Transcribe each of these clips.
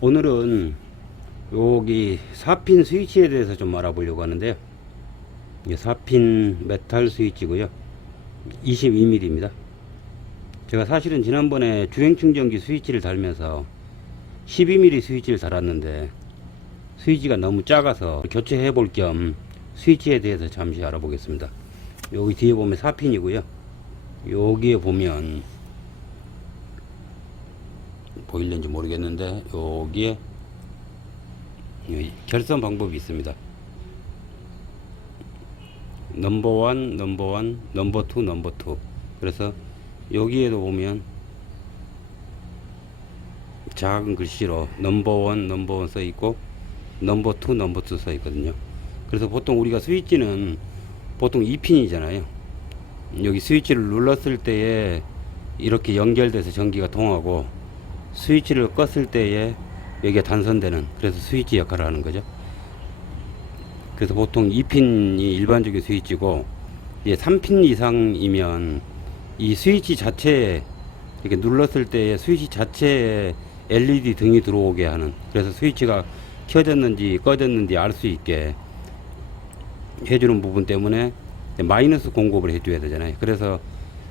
오늘은 여기 4핀 스위치에 대해서 좀 알아보려고 하는데요. 이게 4핀 메탈 스위치고요. 22mm입니다. 제가 사실은 지난번에 주행 충전기 스위치를 달면서 12mm 스위치를 달았는데 스위치가 너무 작아서 교체해 볼 겸 스위치에 대해서 잠시 알아보겠습니다. 여기 뒤에 보면 4핀이고요. 여기에 보면 보일는지 모르겠는데 여기에 이 결선 방법이 있습니다. 넘버 원, 넘버 원, 넘버 투, 넘버 투. 그래서 여기에도 보면 작은 글씨로 넘버 원, 넘버 원 써 있고 넘버 투, 넘버 투 써 있거든요. 그래서 보통 우리가 스위치는 보통 2핀이잖아요. 여기 스위치를 눌렀을 때에 이렇게 연결돼서 전기가 통하고 스위치를 껐을 때에 여기가 단선되는 그래서 스위치 역할을 하는 거죠. 그래서 보통 2핀이 일반적인 스위치고 이제 3핀 이상이면 이 스위치 자체에 이렇게 눌렀을 때에 스위치 자체에 LED 등이 들어오게 하는 그래서 스위치가 켜졌는지 꺼졌는지 알 수 있게 해주는 부분 때문에 마이너스 공급을 해줘야 되잖아요. 그래서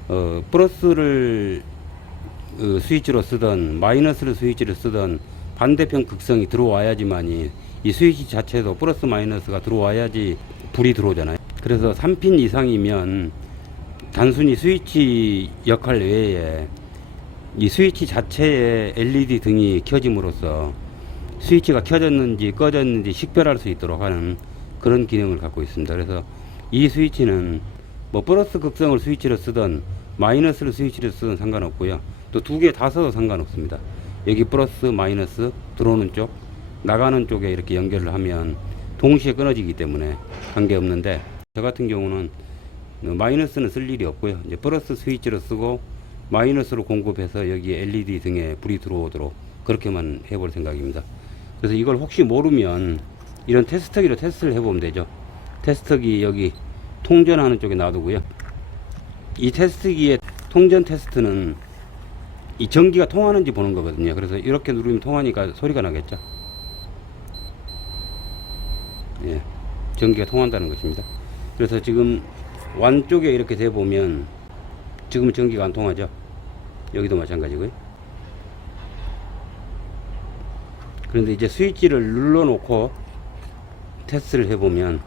어, 플러스를 어, 스위치로 쓰던 마이너스를 스위치를 쓰던 반대편 극성이 들어와야지만이 이 스위치 자체도 플러스 마이너스가 들어와야지 불이 들어오잖아요. 그래서 3핀 이상이면 단순히 스위치 역할 외에 이 스위치 자체에 LED 등이 켜짐으로써 스위치가 켜졌는지 꺼졌는지 식별할 수 있도록 하는 그런 기능을 갖고 있습니다. 그래서 이 스위치는 뭐 플러스 극성을 스위치로 쓰던 마이너스를 스위치로 쓰든 상관없고요. 또 두 개 다 써도 상관없습니다. 여기 플러스 마이너스 들어오는 쪽 나가는 쪽에 이렇게 연결을 하면 동시에 끊어지기 때문에 관계없는데 저 같은 경우는 마이너스는 쓸 일이 없고요. 이제 플러스 스위치로 쓰고 마이너스로 공급해서 여기 LED 등에 불이 들어오도록 그렇게만 해볼 생각입니다. 그래서 이걸 혹시 모르면 이런 테스터기로 테스트를 해보면 되죠. 테스터기 여기 통전하는 쪽에 놔두고요. 이 테스트기의 통전 테스트는 이 전기가 통하는지 보는 거거든요. 그래서 이렇게 누르면 통하니까 소리가 나겠죠. 예, 전기가 통한다는 것입니다. 그래서 지금 완 쪽에 이렇게 돼 보면 지금은 전기가 안 통하죠. 여기도 마찬가지고요. 그런데 이제 스위치를 눌러 놓고 테스트를 해 보면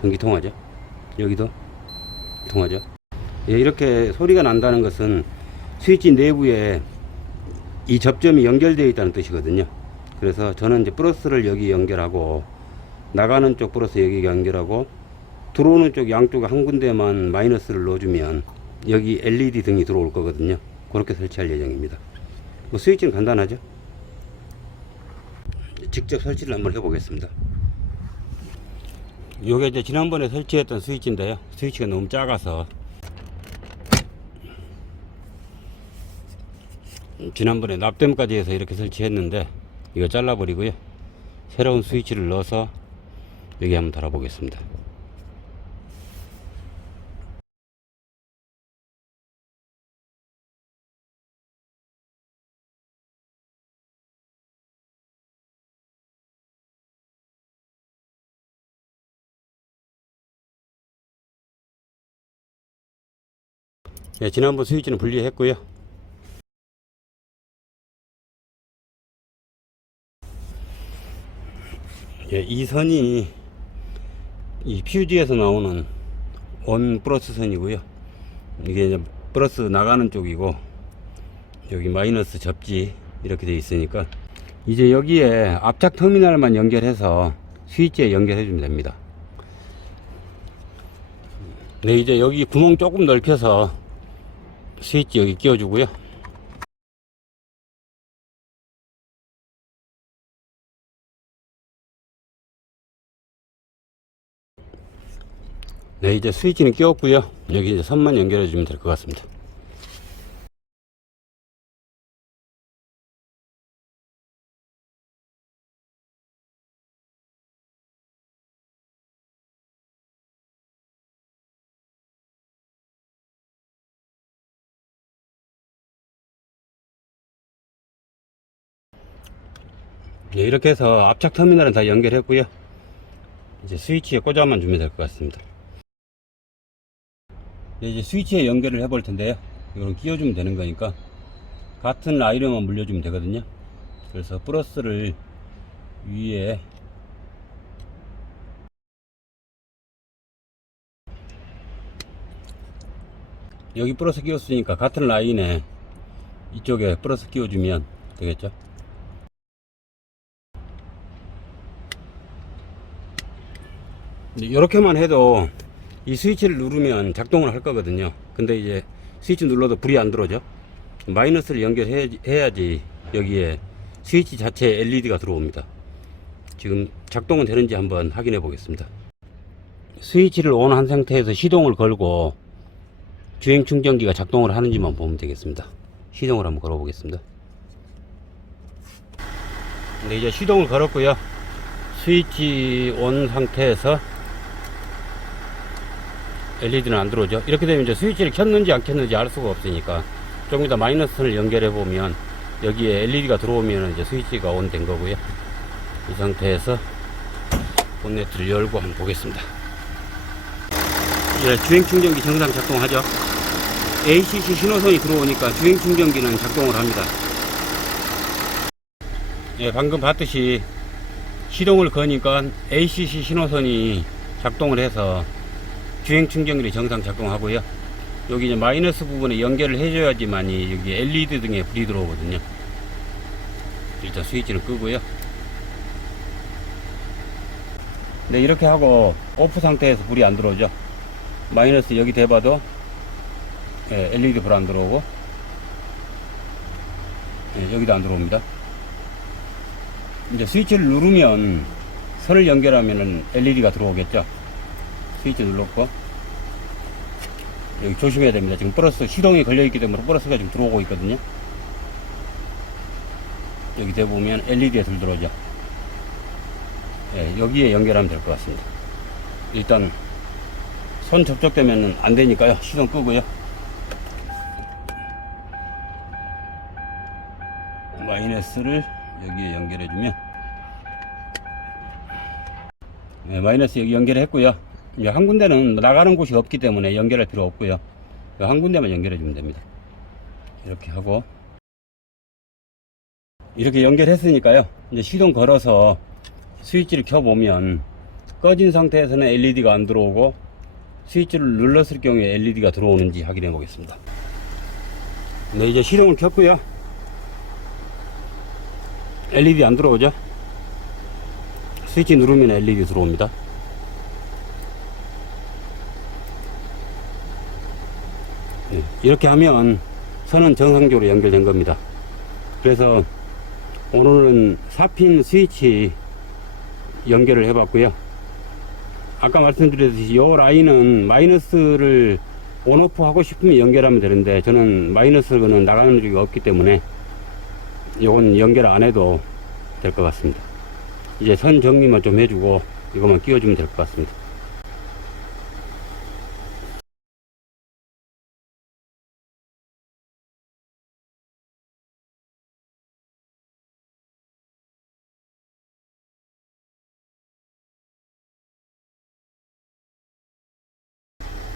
전기 통하죠. 여기도 통하죠. 예, 이렇게 소리가 난다는 것은 스위치 내부에 이 접점이 연결되어 있다는 뜻이거든요. 그래서 저는 이제 플러스를 여기 연결하고 나가는 쪽 플러스 여기 연결하고 들어오는 쪽 양쪽에 한 군데만 마이너스를 넣어주면 여기 LED 등이 들어올 거거든요. 그렇게 설치할 예정입니다. 뭐 스위치는 간단하죠. 직접 설치를 한번 해보겠습니다. 요게 이제 지난번에 설치했던 스위치인데요. 스위치가 너무 작아서 지난번에 납땜까지 해서 이렇게 설치했는데 이거 잘라버리고요. 새로운 스위치를 넣어서 여기 한번 달아보겠습니다. 예, 지난번 스위치는 분리했고요. 예, 이 선이 이 퓨즈에서 나오는 원 플러스 선이고요. 이게 이제 플러스 나가는 쪽이고 여기 마이너스 접지 이렇게 돼 있으니까 이제 여기에 압착 터미널만 연결해서 스위치에 연결해 주면 됩니다. 네, 이제 여기 구멍 조금 넓혀서 스위치 여기 끼워주고요. 네, 이제 스위치는 끼웠고요. 여기 이제 선만 연결해 주면 될 것 같습니다. 네, 이렇게 해서 압착 터미널은 다 연결했고요. 이제 스위치에 꽂아만 주면 될 것 같습니다. 네, 이제 스위치에 연결을 해볼 텐데요. 이거는 끼워주면 되는 거니까 같은 라인에만 물려주면 되거든요. 그래서 플러스를 위에 여기 플러스 끼웠으니까 같은 라인에 이쪽에 플러스 끼워주면 되겠죠. 이렇게만 해도 이 스위치를 누르면 작동을 할 거거든요. 근데 이제 스위치 눌러도 불이 안 들어오죠. 마이너스를 연결해야지 여기에 스위치 자체에 LED가 들어옵니다. 지금 작동은 되는지 한번 확인해 보겠습니다. 스위치를 ON 한 상태에서 시동을 걸고 주행 충전기가 작동을 하는지만 보면 되겠습니다. 시동을 한번 걸어 보겠습니다. 네, 이제 시동을 걸었고요. 스위치 온 상태에서 LED는 안 들어오죠. 이렇게 되면 이제 스위치를 켰는지 안 켰는지 알 수가 없으니까 조금 이따 마이너스를 연결해 보면 여기에 LED가 들어오면 이제 스위치가 온 된 거고요. 이 상태에서 본네트를 열고 한번 보겠습니다. 예, 주행 충전기 정상 작동하죠. ACC 신호선이 들어오니까 주행 충전기는 작동을 합니다. 예, 방금 봤듯이 시동을 거니까 ACC 신호선이 작동을 해서 주행 충전기를 정상 작동하고요. 여기 이제 마이너스 부분에 연결을 해줘야지만이 여기 LED 등에 불이 들어오거든요. 일단 스위치를 끄고요. 네, 이렇게 하고 오프 상태에서 불이 안 들어오죠. 마이너스 여기 대봐도 예, LED 불 안 들어오고 예, 여기도 안 들어옵니다. 이제 스위치를 누르면 선을 연결하면은 LED가 들어오겠죠. 스위치 눌렀고 여기 조심해야 됩니다. 지금 플러스 시동이 걸려 있기 때문에 플러스가 지금 들어오고 있거든요. 여기 대보면 LED가 들 들어오죠. 예, 여기에 연결하면 될 것 같습니다. 일단 손 접촉되면 안 되니까요. 시동 끄고요. 마이너스를 여기에 연결해주면 네, 마이너스 여기 연결했고요. 이제 한 군데는 나가는 곳이 없기 때문에 연결할 필요 없고요. 한 군데만 연결해 주면 됩니다. 이렇게 하고 이렇게 연결했으니까요. 이제 시동 걸어서 스위치를 켜보면 꺼진 상태에서는 LED가 안 들어오고 스위치를 눌렀을 경우에 LED가 들어오는지 확인해 보겠습니다. 네, 이제 시동을 켰고요. LED 안 들어오죠? 스위치 누르면 LED 들어옵니다. 이렇게 하면 선은 정상적으로 연결된 겁니다. 그래서 오늘은 4핀 스위치 연결을 해봤고요. 아까 말씀드렸듯이 이 라인은 마이너스를 온오프 하고 싶으면 연결하면 되는데 저는 마이너스는 나가는 적이 없기 때문에 이건 연결 안 해도 될 것 같습니다. 이제 선 정리만 좀 해주고 이것만 끼워주면 될 것 같습니다.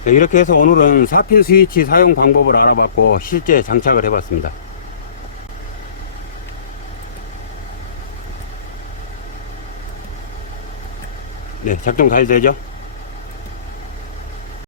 네, 이렇게 해서 오늘은 4핀 스위치 사용 방법을 알아봤고 실제 장착을 해봤습니다. 네, 작동 잘 되죠?